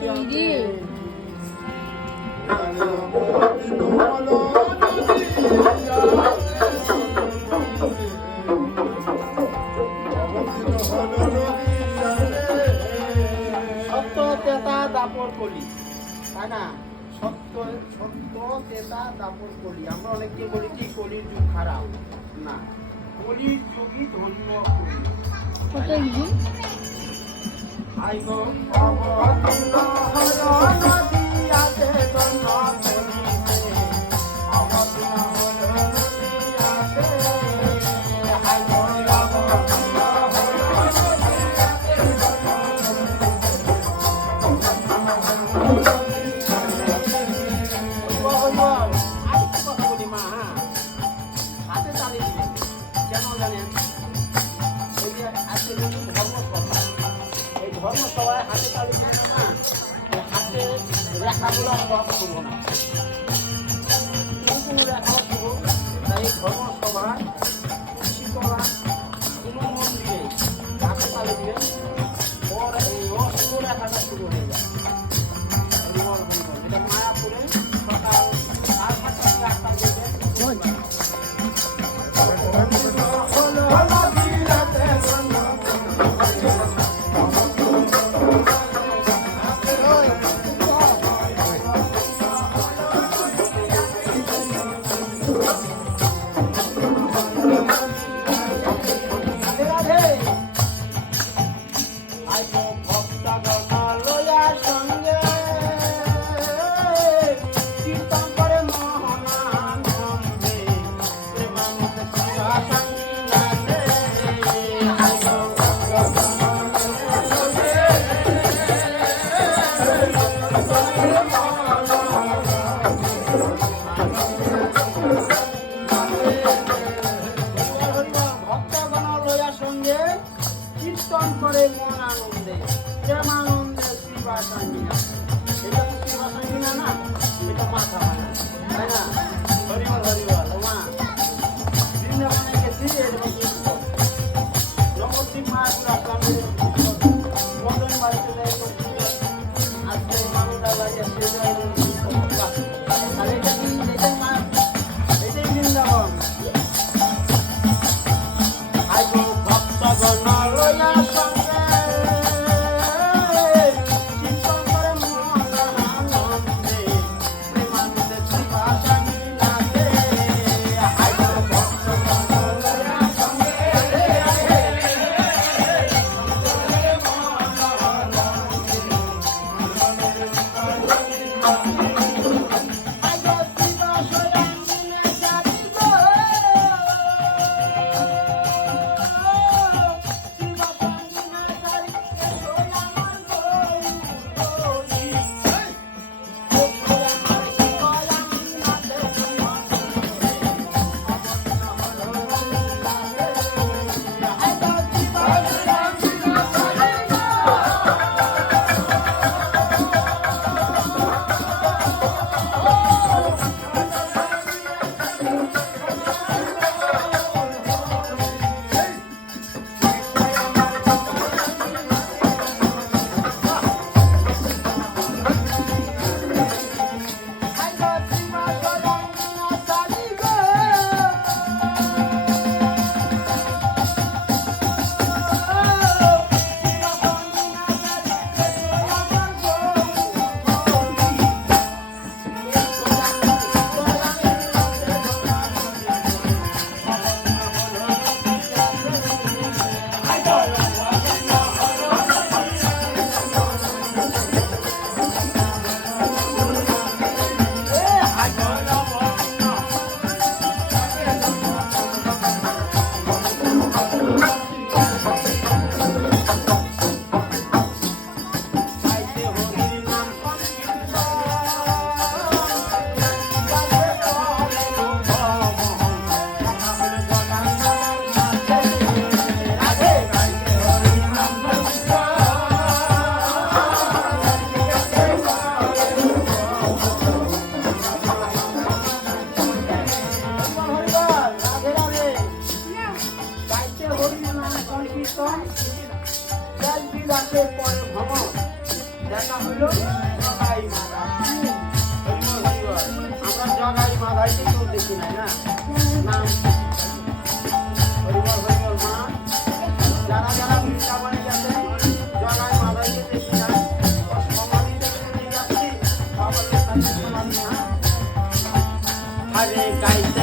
তৈরি। সত্য তেতা দাপর কলি, তাই না? সত্য সত্য তেতা দাপর কলি। আমরা অনেককে বলি কি কলির যুগ খারাপ, না, কলির যুগই ধন্য কলি। কত ইজি। আই গো অবতীর্ণ হলো নদিয়াতে ধন্য কলিতে, অবতীর্ণ হলো নদিয়াতে। আই গো অবতীর্ণ হলো নদিয়াতে ধন্য আরেকটা কথা বলি মা, হ্যাঁ, হাতে তালি দিবেন কেন জানেন? এই যে আজকে ধর্মসভা, এই ধর্মসভায় হাতে তালি দিবেন না, এই হাতে রেখাগুলো সব শুভ না, কোন রেখা শুভ। তাই এই ধর্মসভায় খুশি করা কোনো মন্দিরে হাতে তালি দিবেন, ওর এই অশুভ রেখাটা শুরু হয়ে যায়। এটা মায়াপুরে সকাল 8:30 থেকে 8টা দেবেন। জগাই মাথাইতে কেউ দেখি নাই না নাম হরিবল হরিবল মা যারা যারা বৃন্দাবনে গেছে জগাই মাথাইতে দেখি নাই সমাধি দেখে যাচ্ছি বাবাকে সমাধি না আরে গাইতে